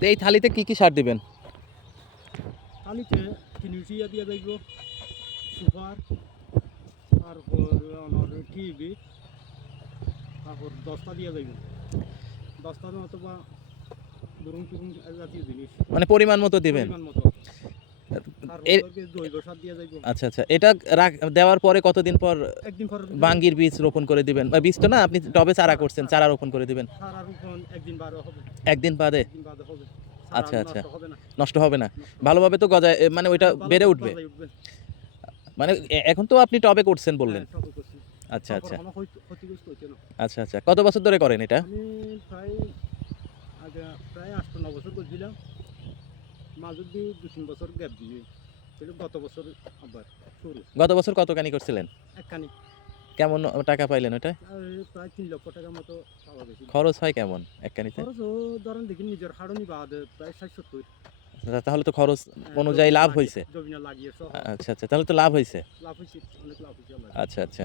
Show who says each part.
Speaker 1: তো এই থালিতে কি কি সার দিবেন?
Speaker 2: দিয়ে সুপার তারপর টিভি তারপর দস্তা দিয়ে যাইব দস্তা অথবা ধরুন জাতীয় জিনিস।
Speaker 1: মানে পরিমাণ মতো দিবেন?
Speaker 2: পরিমাণ মতো তারপর
Speaker 1: এর-
Speaker 2: ওকে জৈব সার দিয়ে যাইব
Speaker 1: আচ্ছা আচ্ছা। এটা দেওয়ার পরে কতদিন পর বাঙ্গির বীজ রোপণ করে দিবেন? বা বীজ তো না আপনি টবে চারা করছেন চারা রোপণ করে দিবেন।
Speaker 2: একদিন বাদে
Speaker 1: আচ্ছা, আচ্ছা।
Speaker 2: নষ্ট হবে না।
Speaker 1: ভালোভাবে তো গজায় মানে ওইটা বেড়ে উঠবে। মানে এখন তো আপনি টবে করছেন বললেন।
Speaker 2: হ্যাঁ।
Speaker 1: আচ্ছা আচ্ছা। আচ্ছা আচ্ছা। কত বছর ধরে করেন এটা?
Speaker 2: আমি প্রায় আট বছর করছিলাম। মাঝে দু তিন বছর গ্যাপ দিয়ে। গত বছর আবার শুরু।
Speaker 1: গত বছর কতখানি করছিলেন?
Speaker 2: একখানি।
Speaker 1: কেমন টাকা পাইলেন ওটা?
Speaker 2: প্রায় তিন লক্ষ টাকার মতো পাওয়া গেছে।
Speaker 1: খরচ হয় কেমন একখানিতে?
Speaker 2: খরচ ধরেন দেখি নিজের হাড়নি বাদ প্রায় ষাট সত্তর।
Speaker 1: আচ্ছা, তাহলে তো খরচ অনুযায়ী লাভ হয়েছে আচ্ছা আচ্ছা তাহলে তো লাভ হয়েছে
Speaker 2: লাভ হয়েছে অনেক লাভ হয়েছে
Speaker 1: আচ্ছা আচ্ছা।